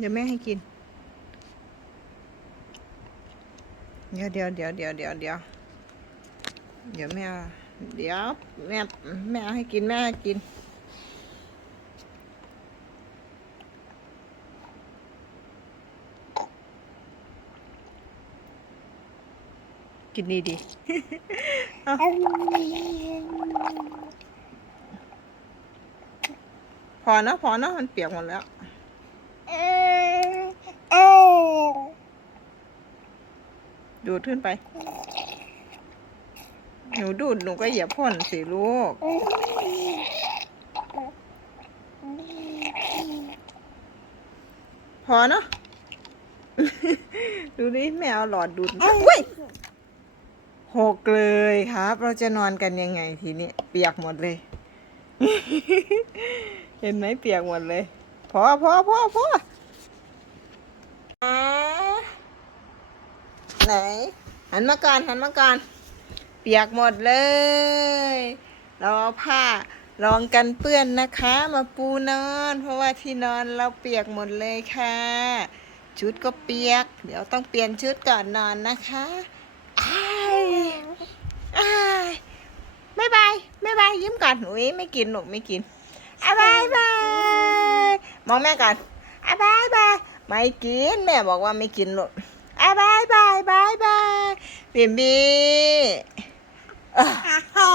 เดี๋ยวแม่ให้กิน เดี๋ยวเดี๋ยวเดี๋ยวเดี๋ยวเดี๋ยวเดี๋ยวเดี๋ยวแม่เดี๋ยวแม่แม่ให้กินแม่ให้กิน กินดีดีพอเนะพอเนะมันเปียกหมดแล้ว ดูดขึ้นไป หนูดูดหนูก็เหยียบพ่นสิลูก พอเนาะ ดูดิแม่เอาหลอดดูดอุ้ยหกเลยครับ เราจะนอนกันยังไงทีนี้เปียกหมดเลย เห็นไหมเปียกหมดเลย พอพอพอพออ่า ไหน หันมาก่อนหันมาก่อน เปียกหมดเลย เราเอาผ้ารองกันเปื้อนนะคะ มาปูนอน เพราะว่าที่นอนเราเปียกหมดเลยค่ะ ชุดก็เปียก เดี๋ยวต้องเปลี่ยนชุดก่อนนอนนะคะอ้ายอ้ายไม่บายไม่บายยิ้มก่อนหนูไม่กินหนูไม่กินอะบายบายมองแม่ก่อนอะบายบายไม่กินแม่บอกว่าไม่กินหร อะบายบายบายบายบิมบี้เออ